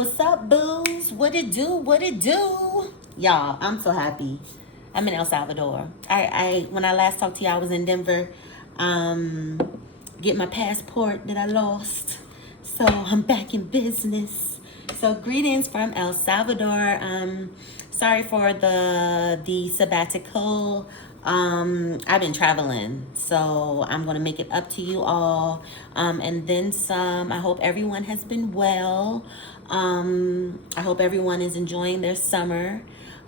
What's up, booze? What it do? What it do? Y'all, I'm so happy. I'm in El Salvador. I when I last talked to y'all, I was in Denver. Get my passport that I lost. So I'm back in business. So greetings from El Salvador. Sorry for the sabbatical. I've been traveling, so I'm gonna make it up to you all, and then some. I hope everyone has been well. I hope everyone is enjoying their summer.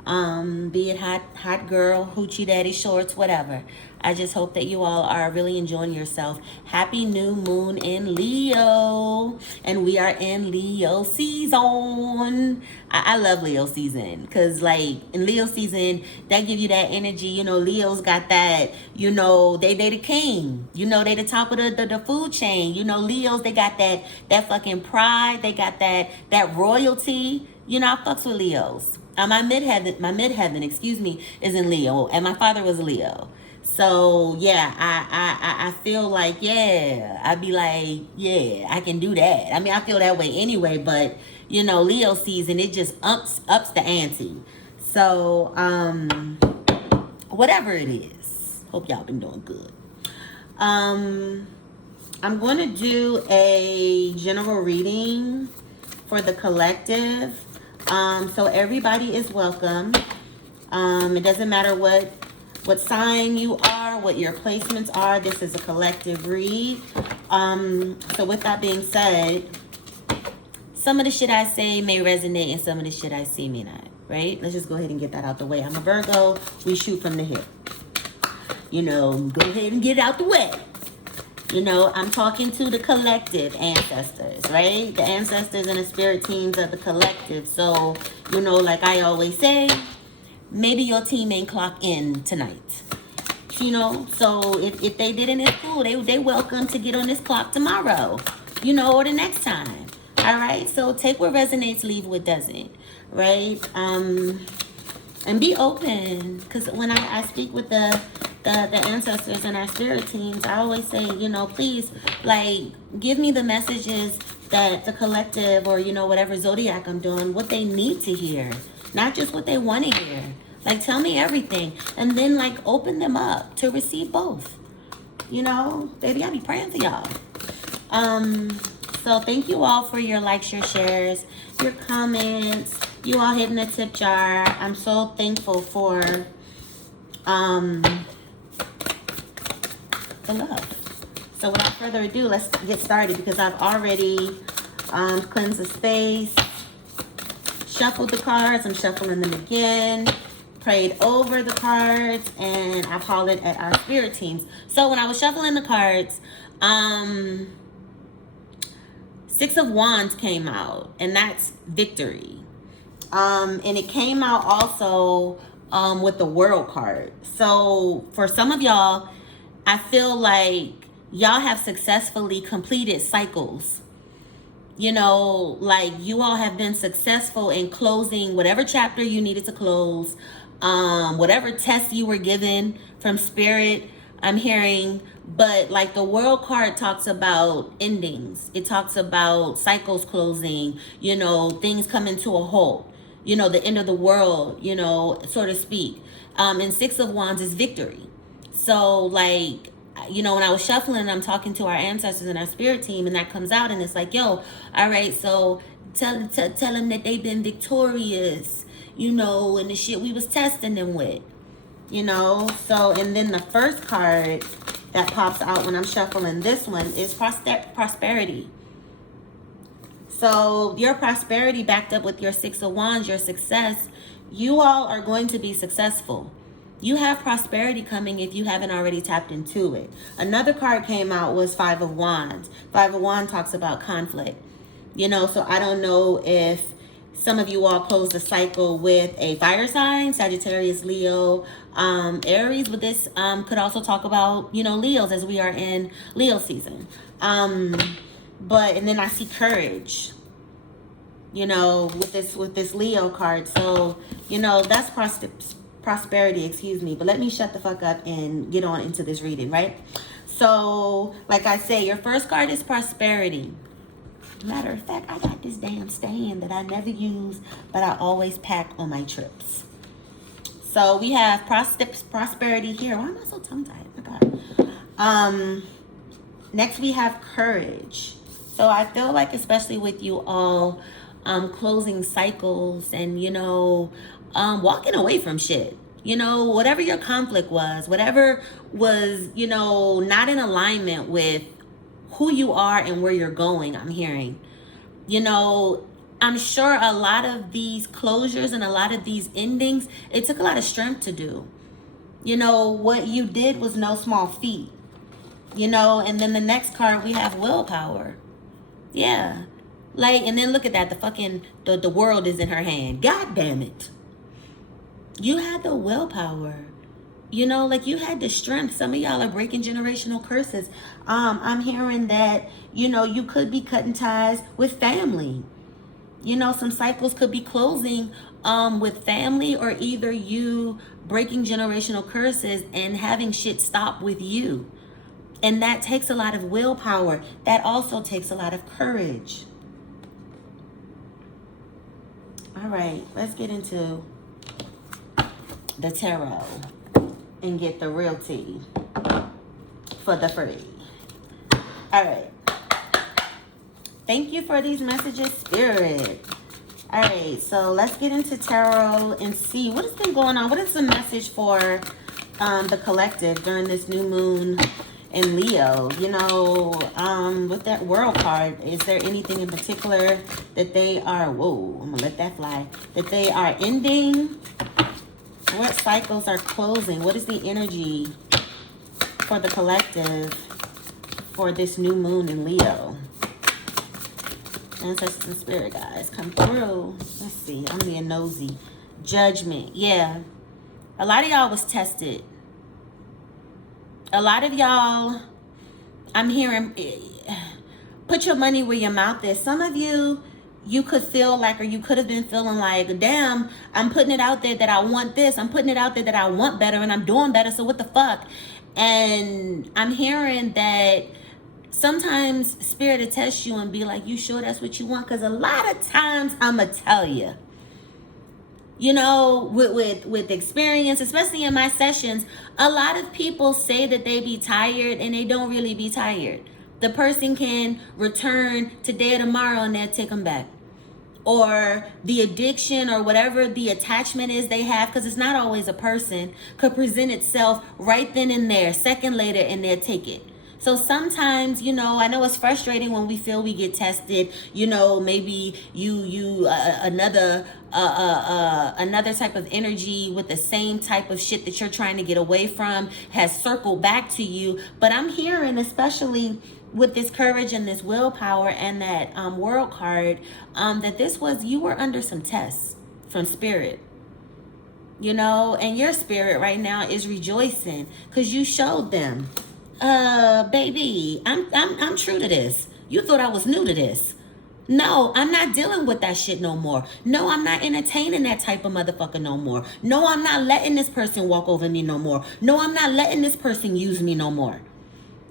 Be it hot girl, hoochie daddy shorts, whatever. I just hope that you all are really enjoying yourself. Happy new moon in Leo. And we are in Leo season. I love Leo season. Because like in Leo season, that give you that energy. You know, Leo's got that, you know, they the king. You know, they the top of the food chain. You know, Leos, they got that fucking pride. They got that royalty. You know, I fucks with Leos. My midheaven, excuse me, is in Leo, and my father was a Leo. So yeah, I feel like, yeah, I'd be like, yeah, I can do that. I mean, I feel that way anyway, but you know, Leo season, it just ups the ante. So whatever it is, hope y'all been doing good. I'm going to do a general reading for the collective. So everybody is welcome. It doesn't matter what sign you are, what your placements are. This is a collective read. So with that being said, some of the shit I say may resonate and some of the shit I say may not, right? Let's just go ahead and get that out the way. I'm a Virgo. We shoot from the hip. You know, go ahead and get it out the way. You know, I'm talking to the collective ancestors, right? The ancestors and the spirit teams of the collective. So, you know, like I always say, maybe your team ain't clock in tonight. You know, so if they didn't, it's cool. They welcome to get on this clock tomorrow, you know, or the next time. All right? So take what resonates, leave what doesn't, right? And be open. Because when I speak with the ancestors and our spirit teams, I always say, you know, please, like, give me the messages that the collective or, you know, whatever zodiac I'm doing, what they need to hear, not just what they want to hear. Like, tell me everything, and then like open them up to receive both. You know, baby, I be praying for y'all. So thank you all for your likes, your shares, your comments, you all hitting the tip jar. I'm so thankful for the love. So without further ado, let's get started, because I've already cleansed the space, shuffled the cards. I'm shuffling them again, prayed over the cards, and I've hollered at our spirit teams. So when I was shuffling the cards, Six of Wands came out, and that's victory. And it came out also with the World card. So for some of y'all, I feel like y'all have successfully completed cycles. You know, like you all have been successful in closing whatever chapter you needed to close, whatever test you were given from spirit, I'm hearing. But like the World card talks about endings. It talks about cycles closing, you know, things coming to a halt, you know, the end of the world, you know, so to speak. And Six of Wands is victory. So like, you know, when I was shuffling, I'm talking to our ancestors and our spirit team, and that comes out, and it's like, yo, all right, so tell them that they've been victorious, you know, and the shit we was testing them with, you know. So, and then the first card that pops out when I'm shuffling this one is prosperity. So your prosperity backed up with your Six of Wands, your success, you all are going to be successful. You have prosperity coming if you haven't already tapped into it. Another card came out was Five of Wands. Five of Wands talks about conflict. You know, so I don't know if some of you all closed the cycle with a fire sign, Sagittarius, Leo, Aries, but this could also talk about, you know, Leos, as we are in Leo season. But, and then I see courage, you know, with this Leo card. So, you know, that's prosperity, excuse me. But let me shut the fuck up and get on into this reading, right? So, like I say, your first card is prosperity. Matter of fact, I got this damn stand that I never use, but I always pack on my trips. So we have prosperity here. Why am I so tongue-tied? Oh my God. Next we have courage. So I feel like, especially with you all, closing cycles and, walking away from shit. Whatever your conflict was, whatever was, not in alignment with who you are and where you're going, I'm hearing. I'm sure a lot of these closures and a lot of these endings, it took a lot of strength to do. What you did was no small feat. And then the next card we have willpower. Yeah. And then look at that, the world is in her hand. God damn it. You had the willpower. You had the strength. Some of y'all are breaking generational curses. I'm hearing that, you could be cutting ties with family. Some cycles could be closing with family, or either you breaking generational curses and having shit stop with you. And that takes a lot of willpower. That also takes a lot of courage. All right, let's get into the tarot and get the real tea for the free. All right. Thank you for these messages, Spirit. All right, so let's get into tarot and see what has been going on. What is the message for the collective during this new moon in Leo? With that world card, is there anything in particular that they are, whoa, I'm gonna let that fly, that they are ending? What cycles are closing? What is the energy for the collective for this new moon in Leo? Ancestors and spirit guys, come through. Let's see, I'm being nosy. Judgment, yeah. A lot of y'all was tested. A lot of y'all, I'm hearing, put your money where your mouth is. Some of you could feel like, or you could have been feeling like, damn, I'm putting it out there that I want this. I'm putting it out there that I want better, and I'm doing better, so what the fuck? And I'm hearing that sometimes spirit will test you and be like, you sure that's what you want? Because a lot of times, I'm going to tell you, with experience, especially in my sessions, a lot of people say that they be tired and they don't really be tired. The person can return today or tomorrow and they'll take them back. Or the addiction or whatever the attachment is they have, because it's not always a person, could present itself right then and there, second later, and they'll take it. So sometimes, I know it's frustrating when we feel we get tested. Maybe another type of energy with the same type of shit that you're trying to get away from has circled back to you. But I'm hearing, especially with this courage and this willpower and that world card, that you were under some tests from spirit. And your spirit right now is rejoicing because you showed them. Baby, I'm true to this. You thought I was new to this. No, I'm not dealing with that shit no more. No, I'm not entertaining that type of motherfucker no more. No, I'm not letting this person walk over me no more. No, I'm not letting this person use me no more.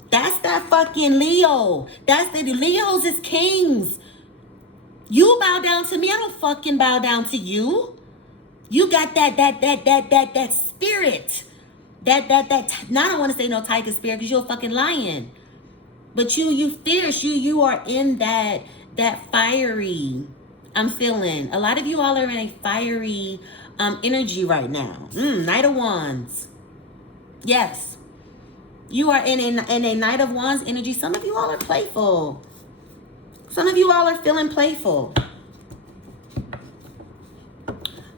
That's that fucking Leo. That's the Leos is kings. You bow down to me. I don't fucking bow down to you. You got that spirit. That now I don't want to say no tiger spirit because you're a fucking lion. But you fierce. You are in that fiery, I'm feeling. A lot of you all are in a fiery energy right now. Knight of Wands. Yes. You are in a Knight of Wands energy. Some of you all are playful. Some of you all are feeling playful.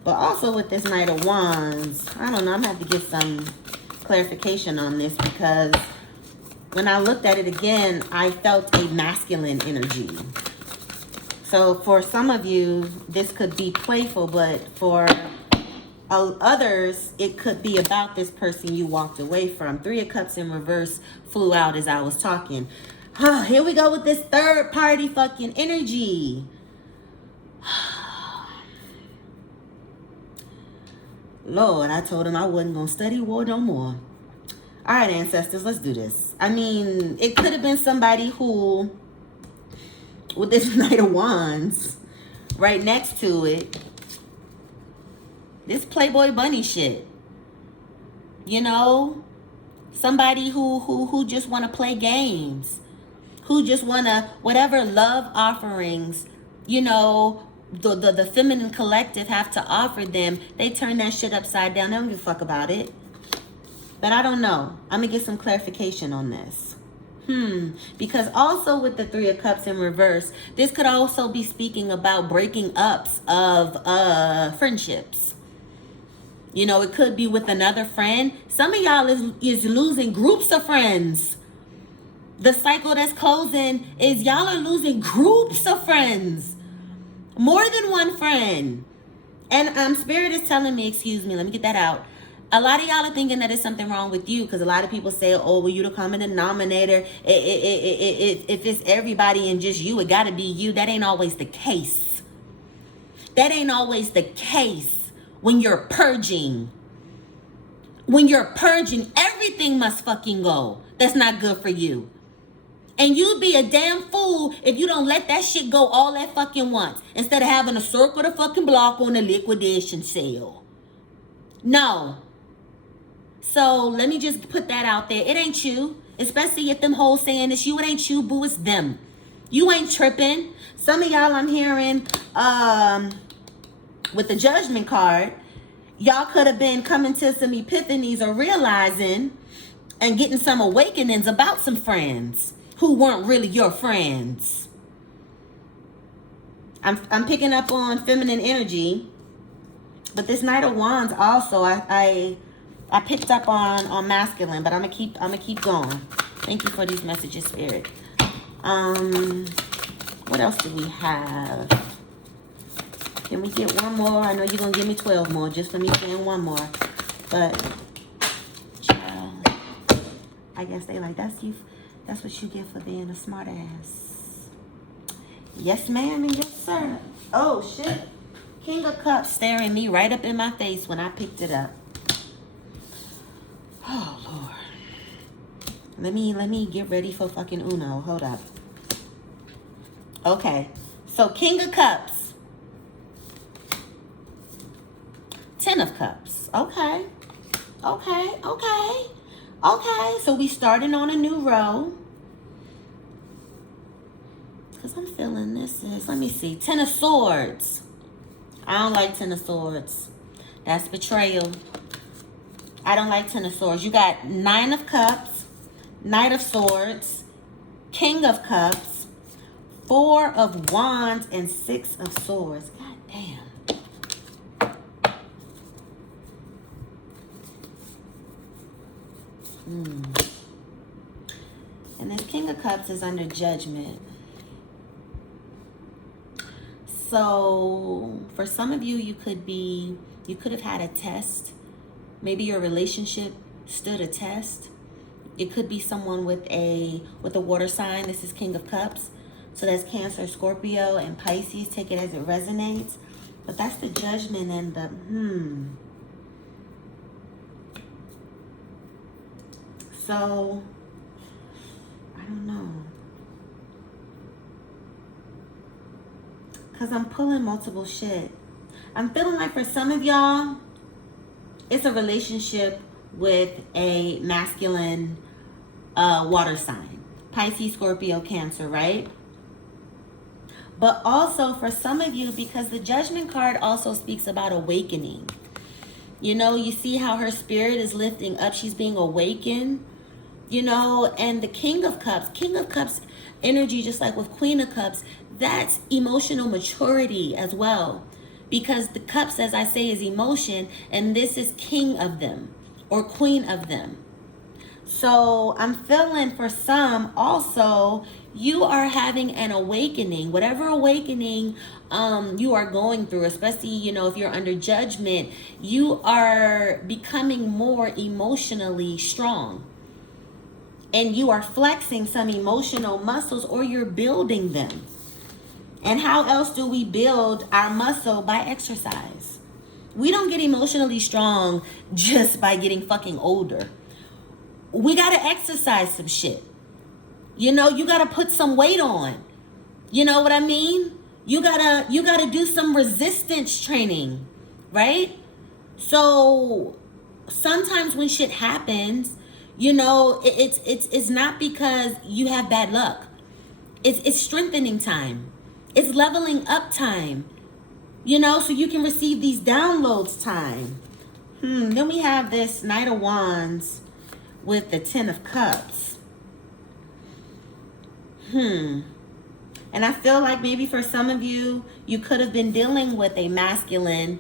But also with this Knight of Wands, I don't know, I'm going to have to get some clarification on this because when I looked at it again, I felt a masculine energy. So for some of you, this could be playful, but for others, it could be about this person you walked away from. 3 of Cups in reverse flew out as I was talking. Here we go with this third party fucking energy. Lord, I told him I wasn't going to study war no more. All right, ancestors, let's do this. I mean, it could have been somebody who with this Knight of Wands right next to it, this Playboy bunny shit. You know, somebody who just want to play games, who just want to, whatever love offerings, you know, the feminine collective have to offer them, they turn that shit upside down. They don't give a fuck about it. But I don't know. I'm going to get some clarification on this. Because also with the Three of Cups in reverse, this could also be speaking about breaking ups of friendships. You know, it could be with another friend. Some of y'all is losing groups of friends. The cycle that's closing is y'all are losing groups of friends. More than one friend. And Spirit is telling me, excuse me, let me get that out. A lot of y'all are thinking that there's something wrong with you, because a lot of people say, oh, well, you the common denominator. If it's everybody and just you, it got to be you. That ain't always the case. That ain't always the case when you're purging. When you're purging, everything must fucking go. That's not good for you. And you'd be a damn fool if you don't let that shit go all that fucking once, instead of having to circle the fucking block on a liquidation sale. No. So let me just put that out there. It ain't you. Especially if them hoes saying it's you. It ain't you, boo. It's them. You ain't tripping. Some of y'all I'm hearing with the Judgment card, y'all could have been coming to some epiphanies or realizing and getting some awakenings about some friends who weren't really your friends. I'm picking up on feminine energy. But this Knight of Wands also, I picked up on masculine, but I'm gonna keep going. Thank you for these messages, Spirit. What else do we have? Can we get one more? I know you're gonna give me 12 more just for me saying one more. But child, I guess they like, that's you. That's what you get for being a smart ass. Yes, ma'am, and yes, sir. Oh shit. King of Cups staring me right up in my face when I picked it up. Oh, Lord. Let me get ready for fucking Uno. Hold up. Okay. So, King of Cups. 10 of Cups. Okay. Okay. So, we starting on a new row. Because I'm feeling this is... Let me see. 10 of Swords. I don't like 10 of Swords. That's betrayal. I don't like 10 of Swords. You got 9 of Cups, Knight of Swords, King of Cups, 4 of Wands, and 6 of Swords. God damn. And this King of Cups is under judgment. So for some of you, you could have had a test. Maybe your relationship stood a test. It could be someone with a water sign. This is King of Cups. So that's Cancer, Scorpio, and Pisces. Take it as it resonates. But that's the judgment and the So I don't know. Because I'm pulling multiple shit. I'm feeling like for some of y'all, it's a relationship with a masculine water sign. Pisces, Scorpio, Cancer, right? But also for some of you, because the Judgment card also speaks about awakening. You know, you see how her spirit is lifting up. She's being awakened. You know, and the King of Cups energy, just like with Queen of Cups, that's emotional maturity as well. Because the cups, as I say, is emotion, and this is king of them or queen of them. So I'm feeling for some also, you are having an awakening, whatever awakening you are going through, especially, you know, if you're under judgment, you are becoming more emotionally strong. And you are flexing some emotional muscles, or you're building them. And how else do we build our muscle? By exercise. We don't get emotionally strong just by getting fucking older. We got to exercise some shit. You know, you got to put some weight on. You know what I mean? You gotta do some resistance training, right? So sometimes when shit happens, it's not because you have bad luck. It's strengthening time. It's leveling up time. So you can receive these downloads time. Then we have this Knight of Wands with the Ten of Cups. And I feel like maybe for some of you, you could have been dealing with a masculine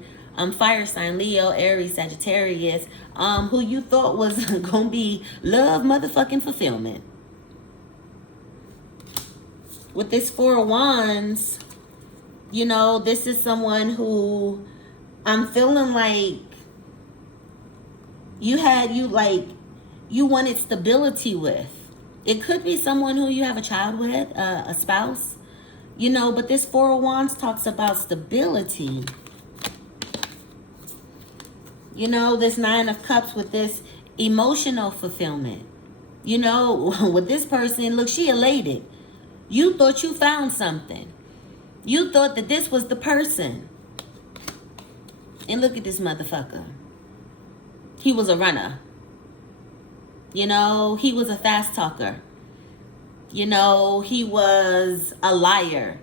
fire sign, Leo, Aries, Sagittarius, who you thought was going to be love motherfucking fulfillment. With this Four of Wands, this is someone who I'm feeling like you wanted stability with. It could be someone who you have a child with, a spouse, but this Four of Wands talks about stability. This Nine of Cups with this emotional fulfillment. With this person, look, she elated. You thought you found something. You thought that this was the person. And look at this motherfucker. He was a runner. He was a fast talker. He was a liar.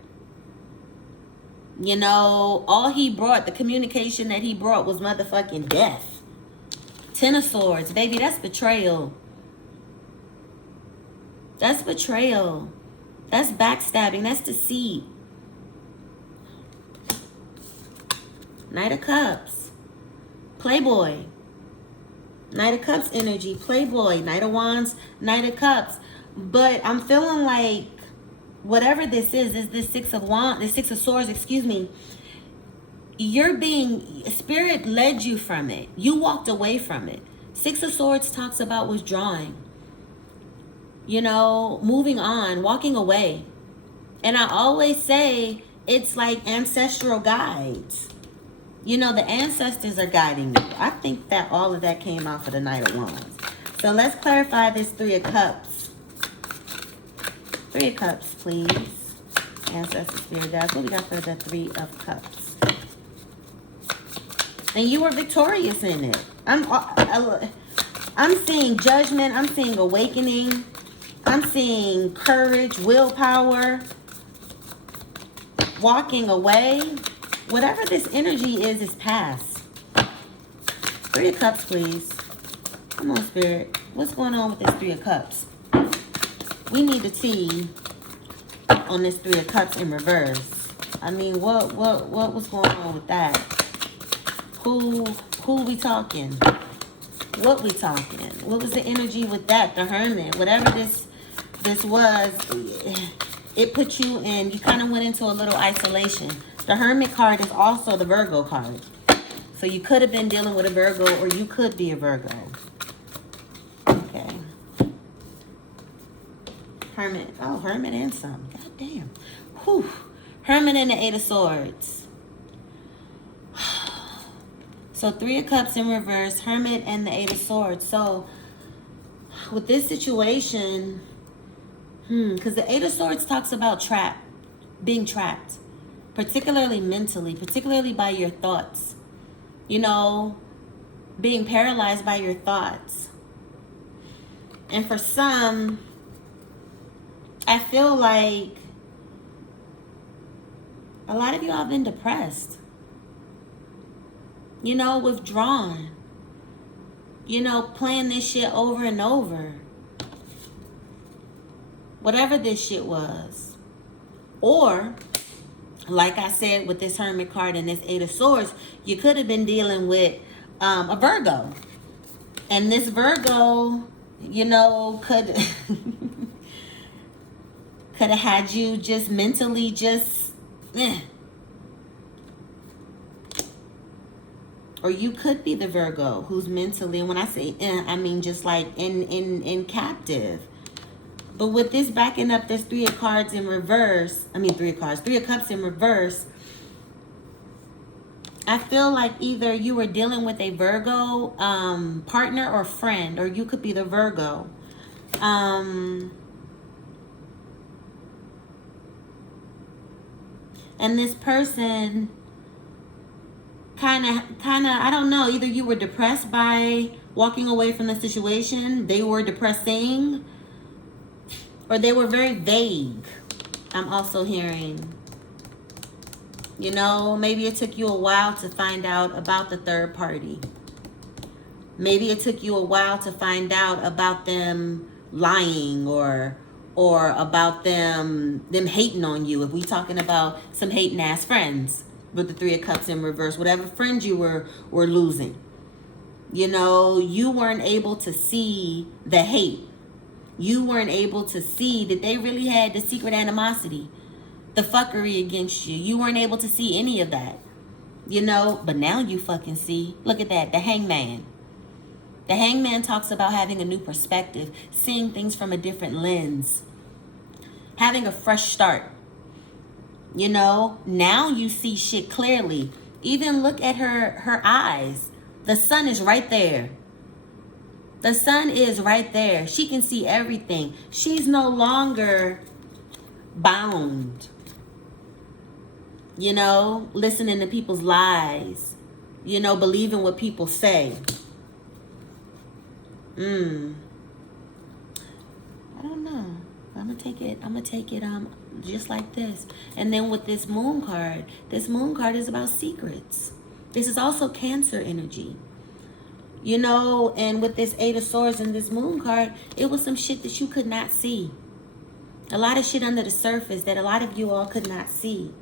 All he brought, the communication that he brought was motherfucking death. Ten of Swords, baby, that's betrayal. That's betrayal. That's backstabbing. That's deceit. Knight of Cups. Playboy. Knight of Cups energy. Playboy. Knight of Wands. Knight of Cups. But I'm feeling like whatever this is this Six of Wands, the Six of Swords, excuse me. Spirit led you from it. You walked away from it. Six of Swords talks about withdrawing. Moving on, walking away. And I always say it's like ancestral guides. The ancestors are guiding you. I think that all of that came out for the Knight of Wands. So let's clarify this Three of Cups. Three of Cups, please. Ancestor spirit guides. What we got for the Three of Cups? And you were victorious in it. I'm seeing judgment. I'm seeing awakening. I'm seeing courage, willpower, walking away. Whatever this energy is past. Three of Cups, please. Come on, Spirit. What's going on with this Three of Cups? We need the tea on this Three of Cups in reverse. I mean, what was going on with that? Who we talking? What we talking? What was the energy with that? The Hermit. Whatever this was, it put you in, you kind of went into a little isolation. The Hermit card is also the Virgo card. So you could have been dealing with a Virgo, or you could be a Virgo. Okay. Hermit. Oh, Hermit and some. God damn. Whew. Hermit and the Eight of Swords. So Three of Cups in reverse. Hermit and the Eight of Swords. So with this situation, because the Eight of Swords talks about being trapped. Particularly mentally. Particularly by your thoughts. Being paralyzed by your thoughts. And for some, I feel like a lot of you have been depressed. Withdrawn. Playing this shit over and over. Whatever this shit was. Or, like I said with this Hermit card and this Eight of Swords, you could have been dealing with a Virgo. And this Virgo, could have had you just mentally Or you could be the Virgo who's mentally, and when I say I mean just like in captive. But with this backing up this Three of Cups in reverse, I feel like either you were dealing with a Virgo partner or friend, or you could be the Virgo. And this person kind of, I don't know, either you were depressed by walking away from the situation, they were depressing, or they were very vague. I'm also hearing, you know, maybe it took you a while to find out about the third party. Maybe it took you a while to find out about them lying or about them hating on you. If we talking about some hating ass friends with the Three of Cups in reverse, whatever friends you were losing. You know, you weren't able to see the hate. You weren't able to see that they really had the secret animosity, the fuckery against you. You weren't able to see any of that. You know, but now you fucking see. Look at that, the Hangman. The Hangman talks about having a new perspective, seeing things from a different lens, having a fresh start. You know, now you see shit clearly. Even look at her eyes. The sun is right there. The sun is right there. She can see everything. She's no longer bound. You know, listening to people's lies. You know, believing what people say. I don't know. I'm gonna take it just like this. And then with this moon card is about secrets. This is also Cancer energy. You know, and with this Eight of Swords and this moon card, it was some shit that you could not see. A lot of shit under the surface that a lot of you all could not see.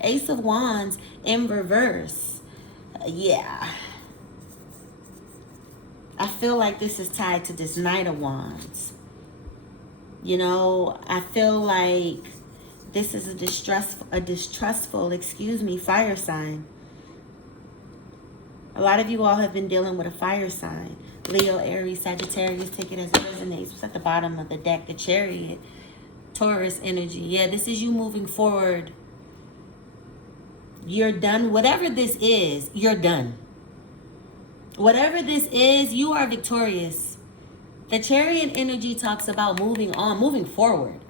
Ace of Wands in reverse. Yeah. I feel like this is tied to this Knight of Wands. You know, I feel like this is a distrustful, fire sign. A lot of you all have been dealing with a fire sign. Leo, Aries, Sagittarius, take it as it resonates. What's at the bottom of the deck? The Chariot. Taurus energy. Yeah, this is you moving forward. You're done. Whatever this is, you're done. Whatever this is, you are victorious. The Chariot energy talks about moving on, moving forward.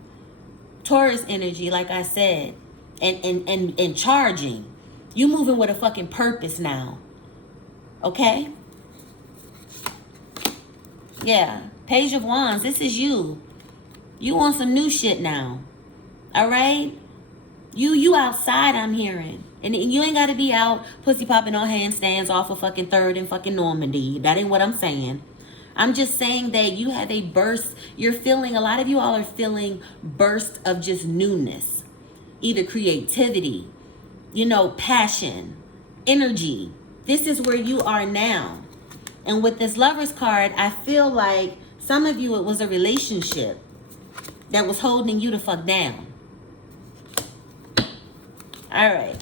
Taurus energy, like I said, and charging. You moving with a fucking purpose now. Okay? Yeah. Page of Wands, this is you. You want some new shit now. All right? You outside, I'm hearing. And you ain't got to be out pussy popping on handstands off of fucking 3rd and fucking Normandy. That ain't what I'm saying. I'm just saying that you have a burst. You're feeling, a lot of you all are feeling burst of just newness. Either creativity, you know, passion, energy. This is where you are now. And with this Lover's card, I feel like some of you, it was a relationship that was holding you the fuck down. All right.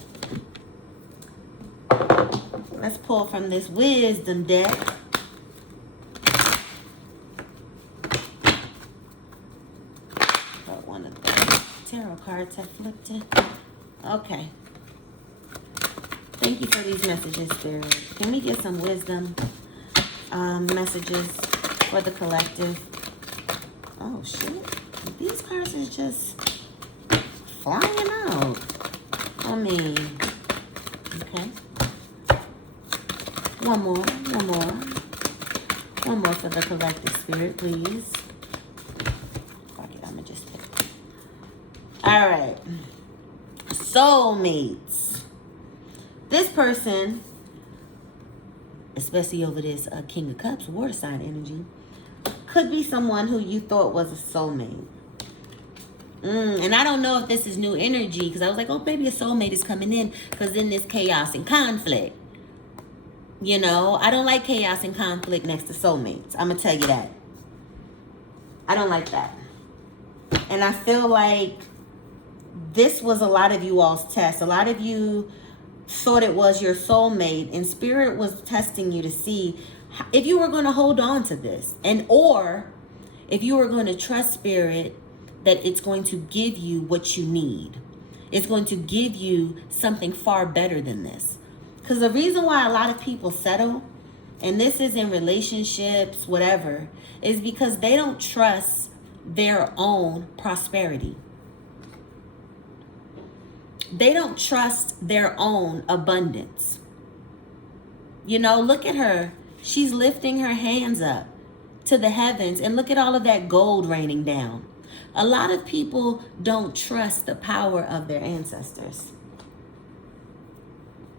Let's pull from this wisdom deck. Got one of the tarot cards I flipped in. Okay. Thank you for these messages, Spirit. Can we get some wisdom messages for the collective? Oh, shit. These cards are just flying out. I mean, okay. One more for the collective, Spirit, please. Fuck it, I'ma just pick. All right. Soulmates. This person, especially over this King of Cups, water sign energy, could be someone who you thought was a soulmate. And I don't know if this is new energy, because I was like, oh, maybe a soulmate is coming in, because in this chaos and conflict. You know, I don't like chaos and conflict next to soulmates. I'm going to tell you that. I don't like that. And I feel like this was a lot of you all's test. A lot of you thought it was your soulmate, and Spirit was testing you to see if you were going to hold on to this, and or if you were going to trust Spirit that it's going to give you what you need. It's going to give you something far better than this. Because the reason why a lot of people settle, and this is in relationships, whatever, is because they don't trust their own prosperity. They don't trust their own abundance. You know, look at her. She's lifting her hands up to the heavens, and look at all of that gold raining down. A lot of people don't trust the power of their ancestors.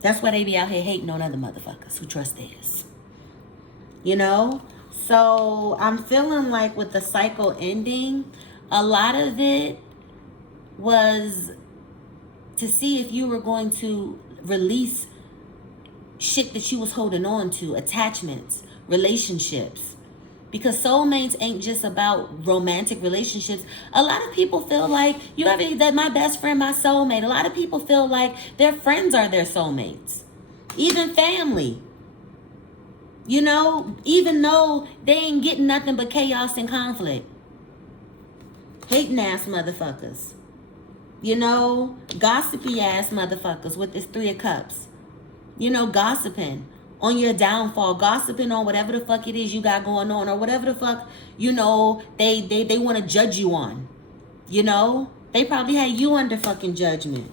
That's why they be out here hating on other motherfuckers who trust theirs. You know? So I'm feeling like with the cycle ending, a lot of it was to see if you were going to release shit that you was holding on to, attachments, relationships. Because soulmates ain't just about romantic relationships. A lot of people feel like that my best friend, my soulmate. A lot of people feel like their friends are their soulmates. Even family. You know, even though they ain't getting nothing but chaos and conflict. Hating ass motherfuckers. You know, gossipy ass motherfuckers with this 3 of Cups. You know, gossiping on your downfall, gossiping on whatever the fuck it is you got going on, or whatever the fuck, you know, they want to judge you on. You know, they probably had you under fucking judgment.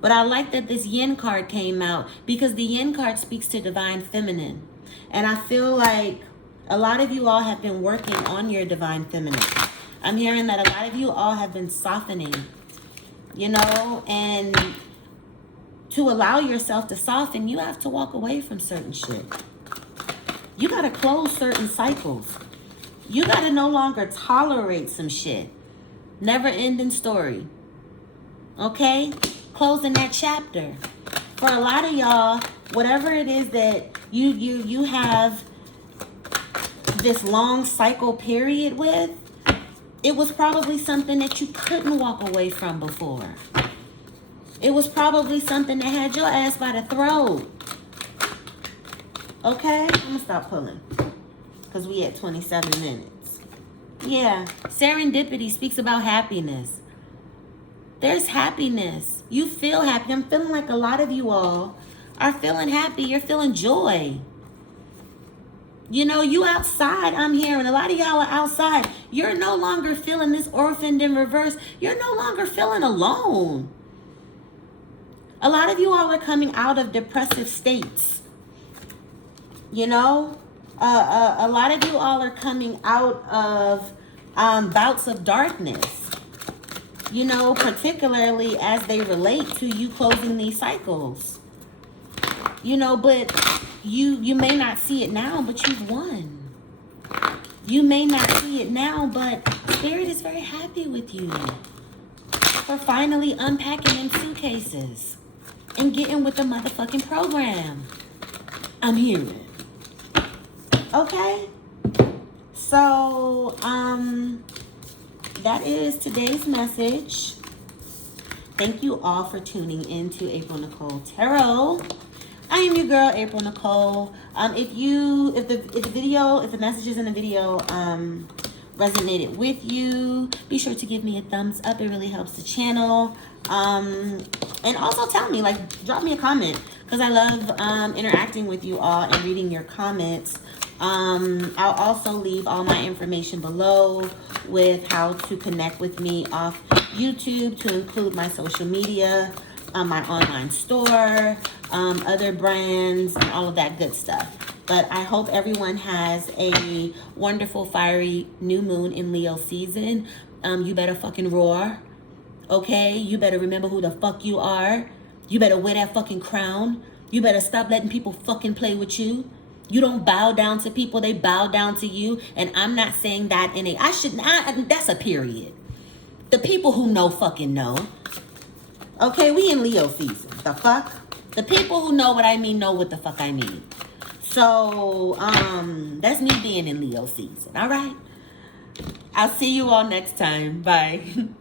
But I like that this Yin card came out, because the Yin card speaks to divine feminine. And I feel like a lot of you all have been working on your divine feminine. I'm hearing that a lot of you all have been softening, you know, and to allow yourself to soften, you have to walk away from certain shit. You got to close certain cycles. You got to no longer tolerate some shit. Never ending story. Okay? Closing that chapter. For a lot of y'all, whatever it is that you have this long cycle period with, it was probably something that you couldn't walk away from before. It was probably something that had your ass by the throat. Okay? I'm going to stop pulling, because we at 27 minutes. Yeah. Serendipity speaks about happiness. There's happiness. You feel happy. I'm feeling like a lot of you all are feeling happy. You're feeling joy. You know, you outside, I'm hearing a lot of y'all are outside. You're no longer feeling this orphaned in reverse. You're no longer feeling alone. A lot of you all are coming out of depressive states. You know, a lot of you all are coming out of bouts of darkness. You know, particularly as they relate to you closing these cycles. You know, but you may not see it now, but you've won. You may not see it now, but Spirit is very happy with you for finally unpacking them suitcases and getting with the motherfucking program. I'm hearing. Okay? So, that is today's message. Thank you all for tuning in to a.Nichole Tarot. I am your girl, a.Nichole. If the messages in the video resonated with you, be sure to give me a thumbs up. It really helps the channel. And also tell me, drop me a comment, because I love interacting with you all and reading your comments. I'll also leave all my information below with how to connect with me off YouTube, to include my social media, my online store, other brands, and all of that good stuff. But I hope everyone has a wonderful, fiery new moon in Leo season. You better fucking roar. Okay? You better remember who the fuck you are. You better wear that fucking crown. You better stop letting people fucking play with you. You don't bow down to people, they bow down to you. And I'm not saying that that's a period. The people who know fucking know. Okay, we in Leo season. The fuck? The people who know what I mean know what the fuck I mean. So, that's me being in Leo season, all right? I'll see you all next time. Bye.